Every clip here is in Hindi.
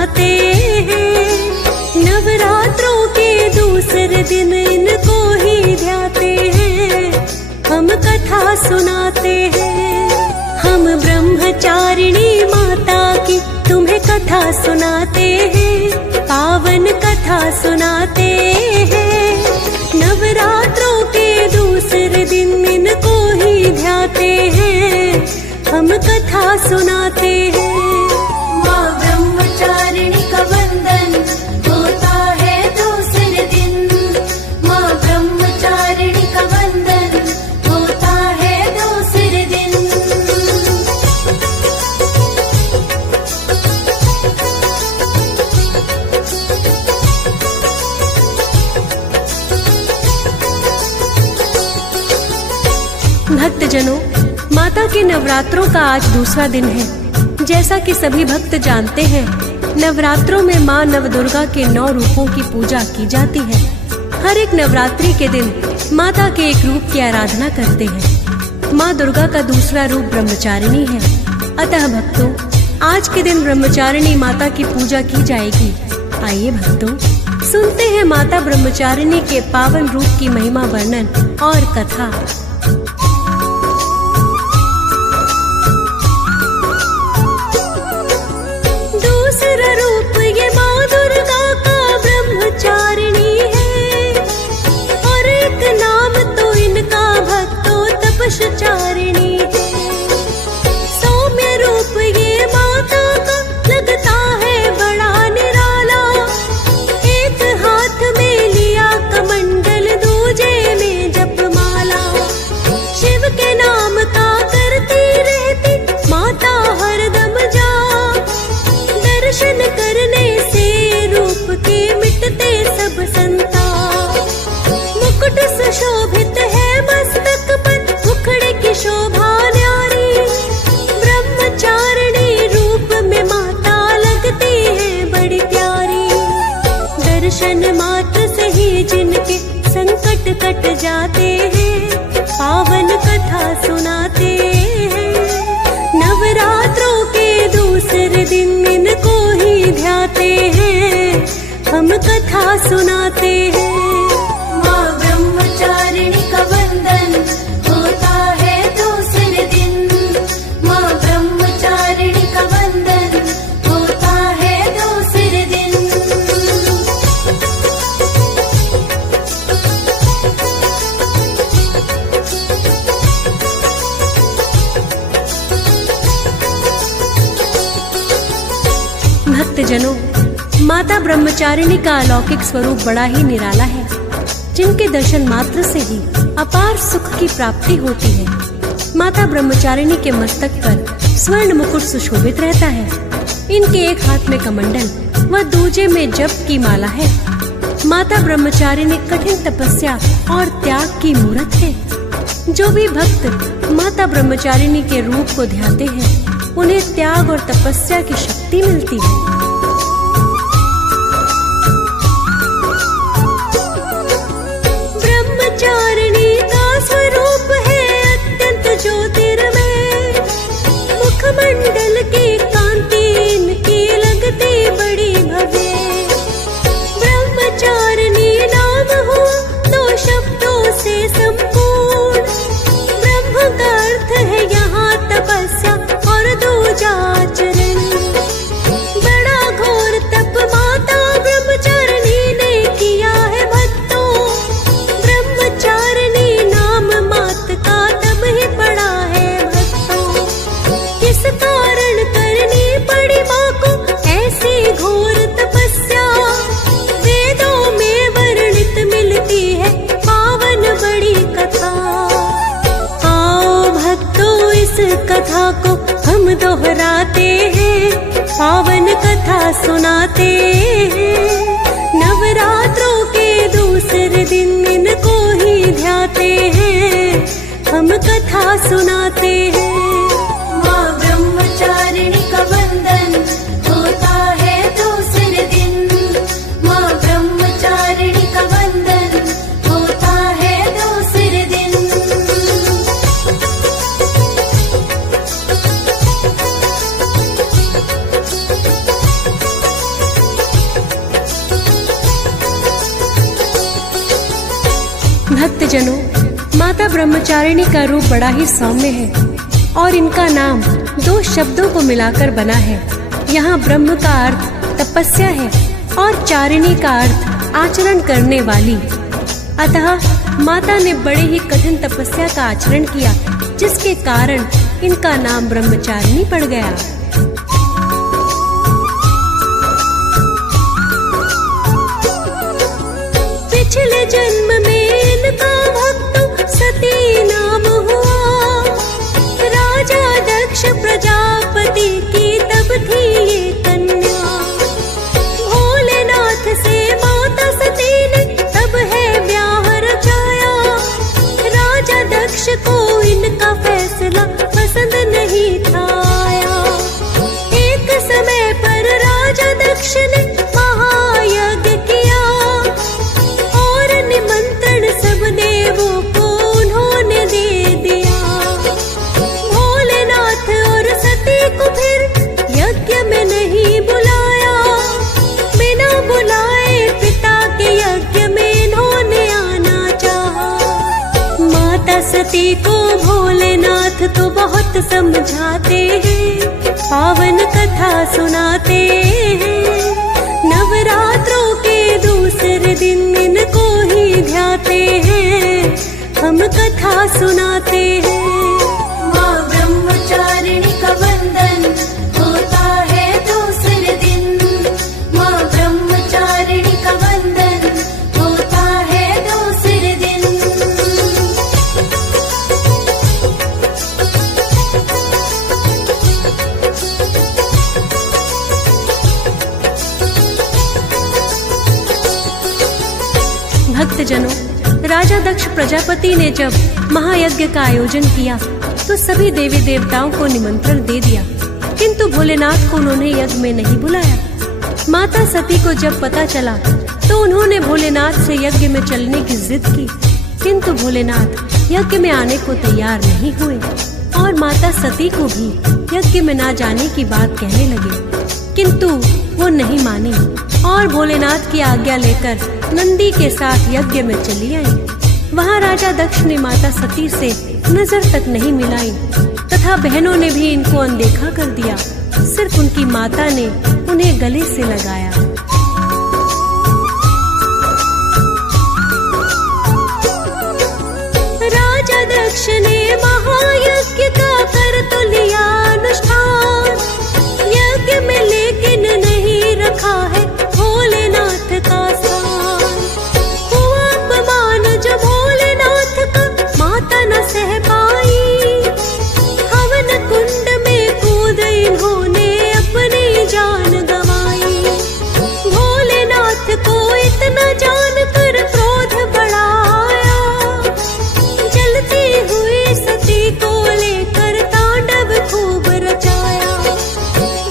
सुनाते हैं। नवरात्रों के दूसरे दिन इनको ही ध्याते हैं, हम कथा सुनाते हैं। हम ब्रह्मचारिणी माता की तुम्हें कथा सुनाते हैं, पावन कथा सुनाते हैं। नवरात्रों के दूसरे दिन इनको ही ध्याते हैं, हम कथा सुनाते हैं। माँ ब्रह्मचारिणी का वंदन होता है दूसरे दिन। माँ ब्रह्मचारिणी का वंदन होता है दूसरे दिन। भक्तजनों, माता के नवरात्रों का आज दूसरा दिन है। जैसा कि सभी भक्त जानते हैं, नवरात्रों में माँ नवदुर्गा के 9 रूपों की पूजा की जाती है। हर एक नवरात्रि के दिन माता के एक रूप की आराधना करते हैं। माँ दुर्गा का दूसरा रूप ब्रह्मचारिणी है। अतः भक्तों, आज के दिन ब्रह्मचारिणी माता की पूजा की जाएगी। आइए भक्तों, सुनते हैं माता ब्रह्मचारिणी के पावन रूप की महिमा वर्णन और कथा। दूसरा रूप ये माँ दुर्गा का ब्रह्मचारिणी है, और एक नाम तो इनका भक्तों तपस्चारिणी है। सौम्य रूप ये माता का लगता है बड़ा निराला। एक हाथ में लिया कमंडल, दूजे में जपमाला। शिव के नाम का करती रहती माता हरदम जाप। दर्शन करने से रूप के मिटते सब संताप। मुकुट सुशोभित है मस्तक पर, मुखड़े की शोभा न्यारी। ब्रह्मचारिणी रूप में माता लगती है बड़ी प्यारी। दर्शन मात्र से ही जिनके संकट कट जाते हैं, पावन कथा सुनाते हैं। नवरात्रों के दूसरे दिन इनको ही ध्याते हैं, हम कथा सुनाते हैं। माँ ब्रह्मचारिणी का वंदन होता है दूसरे दिन। माँ ब्रह्मचारिणी का वंदन होता है दूसरे दिन। भक्तजनों, माता ब्रह्मचारिणी का अलौकिक स्वरूप बड़ा ही निराला है, जिनके दर्शन मात्र से ही अपार सुख की प्राप्ति होती है। माता ब्रह्मचारिणी के मस्तक पर स्वर्ण मुकुट सुशोभित रहता है। इनके एक हाथ में कमंडल व दूजे में जप की माला है। माता ब्रह्मचारिणी कठिन तपस्या और त्याग की मूरत है। जो भी भक्त माता ब्रह्मचारिणी के रूप को ध्याते हैं, उन्हें त्याग और तपस्या की शक्ति मिलती है। ब्रह्मचारिणी का स्वरूप है अत्यंत ज्योतिर्मय। मुखमंडल की कांति इनकी लगती बड़ी भव्य। ब्रह्मचारिणी नाम हो दो शब्दों से संपूर्ण। ब्रह्म का अर्थ है यहाँ तपस्या और दूजा आचरण। बड़ा घोर तप माता ब्रह्मचारिणी ने किया है भक्तों। ब्रह्मचारिणी नाम मात का तब ही पड़ा है भक्तों। किस कारण करनी पड़ी माँ को ऐसी घोर तपस्या? वेदों में वर्णित मिलती है पावन बड़ी कथा। आओ भक्तों, इस कथा को हम दोहराते हैं, पावन कथा सुनाते हैं। नवरात्रों के दूसरे दिन इनको ही ध्याते हैं, हम कथा सुनाते हैं। माँ ब्रह्मचारिणी का वंदन होता है दूसरे दिन। माँ ब्रह्मचारिणी का वंदन होता है दूसरे दिन। भक्तजनों, माता ब्रह्मचारिणी का रूप बड़ा ही सौम्य है और इनका नाम 2 शब्दों को मिलाकर बना है। यहाँ ब्रह्म का अर्थ तपस्या है और चारिणी का अर्थ आचरण करने वाली। अतः माता ने बड़े ही कठिन तपस्या का आचरण किया, जिसके कारण इनका नाम ब्रह्मचारिणी पड़ गया। पिछले जन्म में इनका भक्त सती नाम हुआ। राजा दक्ष प्रजापति की तब थी ये कन्या। भोलेनाथ से माता सती ने तब है ब्याह रचाया। राजा दक्ष को इनका फैसला पसंद नहीं था आया। एक समय पर राजा दक्ष ने महायज्ञ किया और निमंत्रण सब देवों को उन्होंने दे दिया। भोलेनाथ और सती को फिर यज्ञ में नहीं बुलाया। बिना बुलाए पिता के यज्ञ में इन्होंने आना चाहा। माता सती को भोलेनाथ तो बहुत समझाते हैं, पावन कथा सुनाते हैं। नवरात्रों के दूसरे दिन इनको ही ध्याते हैं, हम कथा सुनाते हैं। माँ ब्रह्मचारिणी का वंदन होता है दूसरे दिन। माँ ब्रह्मचारिणी का वंदन होता है दूसरे दिन। भक्तजनों, राजा दक्ष प्रजापति ने जब महायज्ञ का आयोजन किया तो सभी देवी देवताओं को निमंत्रण दे दिया, किंतु भोलेनाथ को उन्होंने यज्ञ में नहीं बुलाया। माता सती को जब पता चला तो उन्होंने भोलेनाथ से यज्ञ में चलने की जिद की, किंतु भोलेनाथ यज्ञ में आने को तैयार नहीं हुए और माता सती को भी यज्ञ में ना जाने की बात कहने लगे, किंतु वो नहीं मानी और भोलेनाथ की आज्ञा लेकर नंदी के साथ यज्ञ में चली आई। वहाँ राजा दक्ष ने माता सती से नजर तक नहीं मिलाई तथा बहनों ने भी इनको अनदेखा कर दिया। सिर्फ उनकी माता ने उन्हें गले से लगाया। राजा दक्ष ने महायज्ञ का कर तो लिया अनुष्ठान। यज्ञ में लेकिन नहीं रखा है भोलेनाथ का स्थान। हुआ अपमान जो भोलेनाथ का माता न सह पाई। हवन कुंड में कूद इन्होंने अपनी जान गंवाई। भोलेनाथ को इतना जानकर क्रोध बढ़ाया। जलती हुई सती को लेकर तांडव खूब रचाया।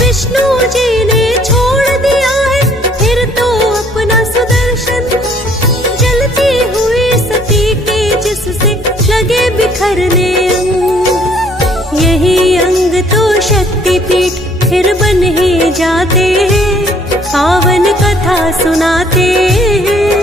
विष्णु जी ने छोड़ दिया है फिर तो अपना सुदर्शन। जलती हुई सती के जिससे लगे बिखरने अंग। यही अंग तो शक्तिपीठ फिर बन ही जाते हैं, पावन कथा सुनाते हैं।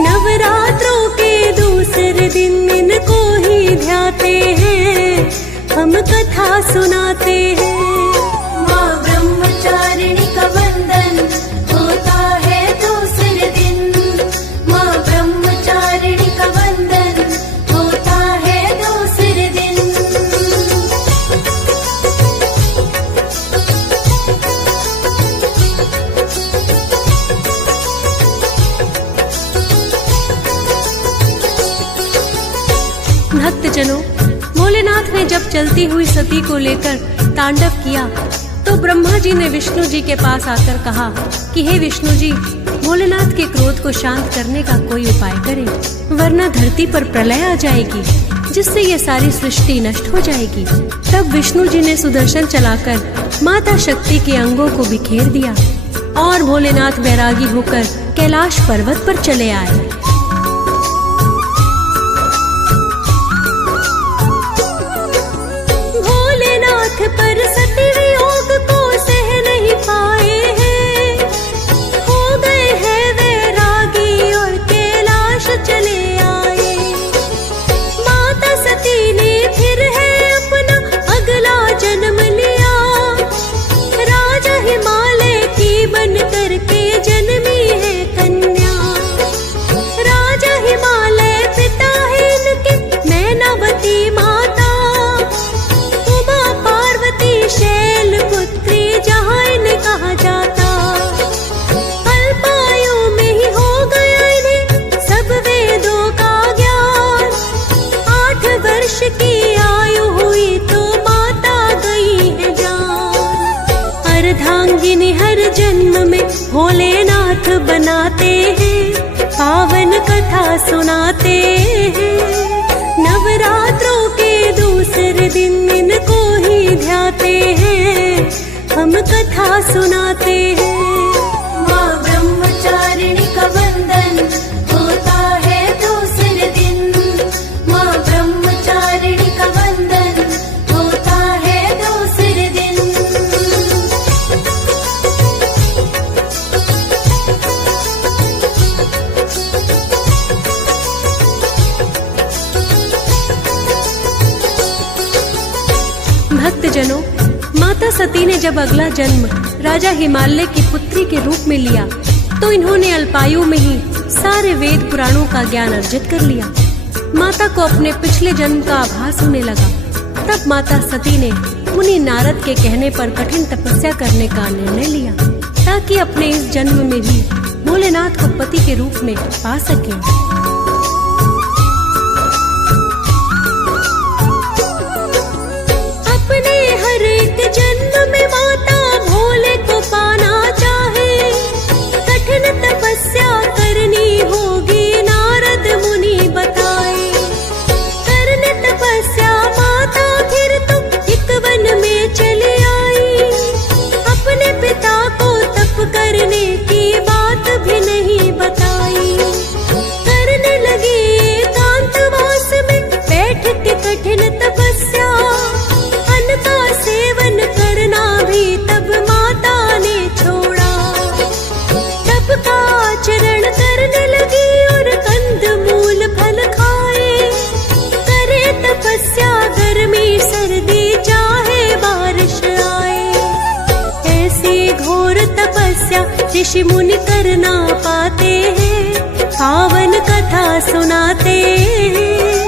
नवरात्रों के दूसरे दिन इनको ही ध्याते हैं, हम कथा सुनाते हैं। माँ ब्रह्मचारिणी का वंदन होता है दूसरे दिन। माँ ब्रह्मचारिणी का वंदन होता है दूसरे दिन। भक्तजनों, भोलेनाथ ने जब चलती हुई सती को लेकर तांडव किया तो ब्रह्मा जी ने विष्णु जी के पास आकर कहा कि हे विष्णु जी, भोलेनाथ के क्रोध को शांत करने का कोई उपाय करें, वरना धरती पर प्रलय आ जाएगी, जिससे ये सारी सृष्टि नष्ट हो जाएगी। तब विष्णु जी ने सुदर्शन चलाकर माता शक्ति के अंगों को बिखेर दिया और भोलेनाथ वैरागी होकर कैलाश पर्वत पर चले आए। भोलेनाथ पर सती वियोग को सह नहीं पाए हैं। हो गए हैं वैरागी और कैलाश चले आए। हैं, पावन कथा सुनाते हैं। नवरात्रों के दूसरे दिन इनको ही ध्याते हैं, हम कथा सुनाते हैं। माँ ब्रह्मचारिणी का वंदन होता है दूसरे दिन, माँ ब्रह्मचारिणी का वंदन होता है दूसरे दिन। भक्तजनों, माता सती ने जब अगला जन्म राजा हिमालय की पुत्री के रूप में लिया तो इन्होंने अल्पायु में ही सारे वेद पुराणों का ज्ञान अर्जित कर लिया। माता को अपने पिछले जन्म का आभास होने लगा। तब माता सती ने मुनि नारद के कहने पर कठिन तपस्या करने का निर्णय लिया ताकि अपने इस जन्म में भी भोलेनाथ को पति के रूप में पा सके। जन्म में माता भोले को पाना चाहे, कठिन तपस्या करनी होगी नारद मुनि बताए। करने तपस्या माता फिर तो एक वन में चली आई, अपने पिता को तप करने की बात भी नहीं बताई। करने लगी एकांतवास में बैठ के कठिन तपस्या, अन्न का सेवन करना भी तब माता ने छोड़ा। तप का आचरण करने लगी और कंद मूल फल खाए। करे तपस्या गर्मी सर्दी चाहे बारिश आए, ऐसी घोर तपस्या ऋषि मुनि कर ना पाते हैं, पावन कथा सुनाते हैं।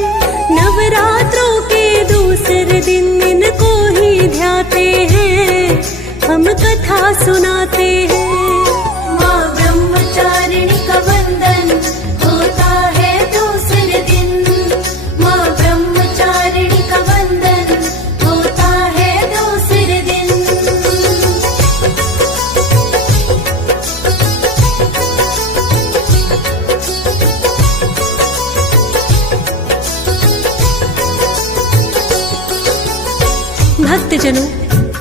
नवरात्रों के दूसरे दिन इनको ही ध्याते हैं, हम कथा सुनाते हैं। माँ ब्रह्मचारिणी का वंदन होता है दूसरे दिन, माँ ब्रह्मचारिणी का वंदन होता है दूसरे दिन। भक्तजनों,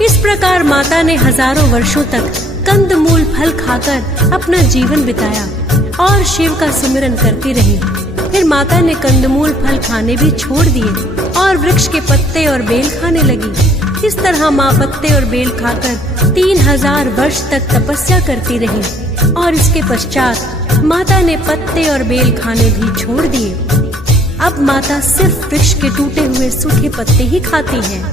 इस प्रकार माता ने हजारों वर्षों तक कंद मूल फल खाकर अपना जीवन बिताया और शिव का सिमरन करती रही। फिर माता ने कंदमूल फल खाने भी छोड़ दिए और वृक्ष के पत्ते और बेल खाने लगी। इस तरह माँ पत्ते और बेल खाकर 3000 वर्ष तक तपस्या करती रही और इसके पश्चात माता ने पत्ते और बेल खाने भी छोड़ दिए। अब माता सिर्फ वृक्ष के टूटे हुए सूखे पत्ते ही खाती है।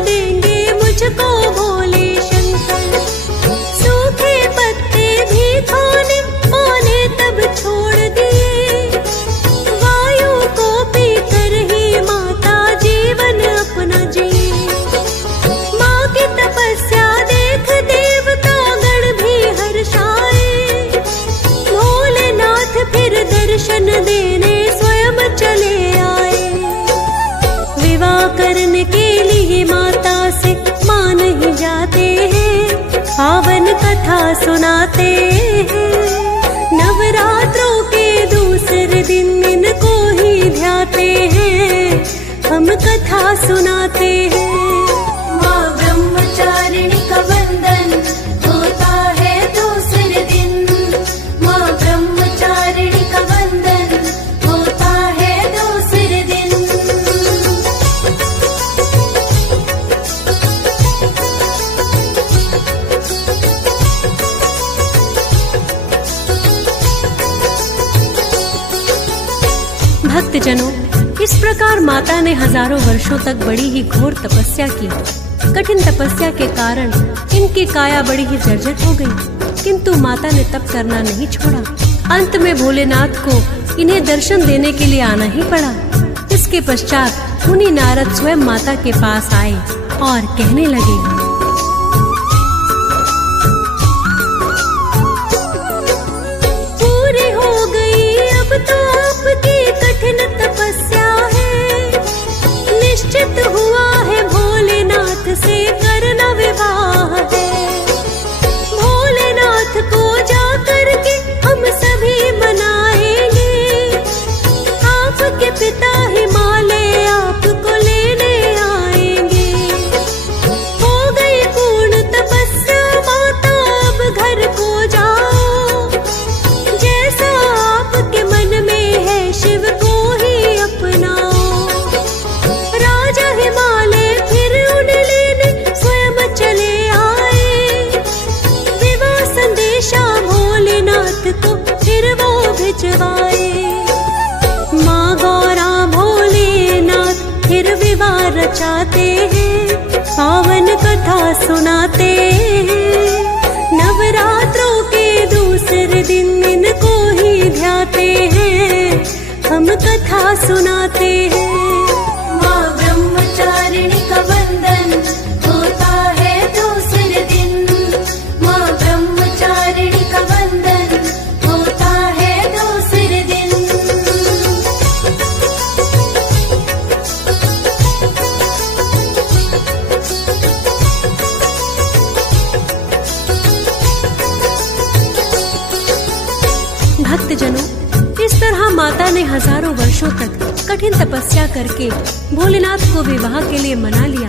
देंगे मुझको भोले शंकर, सूखे पत्ते भी खाने माने तब छोड़ दिए। वायु को पीकर ही माता जीवन अपना जिए। माँ की तपस्या देख देवता गण भी हर्षाए। भोलेनाथ फिर दर्शन देने स्वयं चले आए। विवाह करने के लिए माता से मान ही जाते हैं, पावन कथा सुनाते हैं। नवरात्रों के दूसरे दिन इनको ही ध्याते हैं, हम कथा सुनाते हैं। माँ ब्रह्मचारिणी का वंदन होता है दूसरे दिन, माँ ब्रह्मचारिणी का वंदन होता है दूसरे दिन। भक्तजनों, इस प्रकार माता ने हजारों वर्षों तक बड़ी ही घोर तपस्या की। कठिन तपस्या के कारण इनकी काया बड़ी ही जर्जर हो गई, किंतु माता ने तप करना नहीं छोड़ा अंत में भोलेनाथ को इन्हें दर्शन देने के लिए आना ही पड़ा। इसके पश्चात मुनि नारद स्वयं माता के पास आए और कहने लगे, पूरी हो गई अब तो आपकी कठिन तपस्या है, निश्चित हुआ है भोलेनाथ से करना विवाह है। भोलेनाथ को जाकर के हम सभी मनाएंगे, आपके पिता हिमालय आपको लेने आएंगे। हो गई पूर्ण तपस्या माता, अब घर को जाओ, जैसा आपके मन में है शिव को ही अपनाओ। राजा हिमालय फिर उन्हें लेने स्वयं चले आए, विवाह संदेशा भोलेनाथ को फिर वो भिजवाए। माँ गौरा भोलेनाथ फिर विवाह रचाते हैं, पावन कथा सुनाते हैं। नवरात्रों के दूसरे दिन इनको ही ध्याते हैं, हम कथा सुनाते हैं। माँ ब्रह्मचारिणी का वंदन होता है दूसरे दिन, माँ ब्रह्मचारिणी का वंदन होता है दूसरे दिन। भक्तजनों, इस तरह माता ने हजारों वर्षों तक कठिन तपस्या करके भोलेनाथ को विवाह के लिए मना लिया।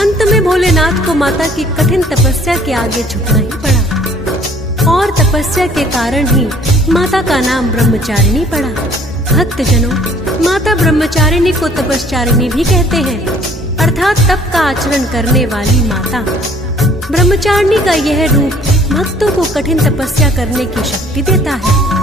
अंत में भोलेनाथ को माता की कठिन तपस्या के आगे झुकना ही पड़ा और तपस्या के कारण ही माता का नाम ब्रह्मचारिणी पड़ा। भक्तजनों, माता ब्रह्मचारिणी को तपस्चारिणी भी कहते हैं, अर्थात तप का आचरण करने वाली माता। ब्रह्मचारिणी का यह रूप भक्तों को कठिन तपस्या करने की शक्ति देता है।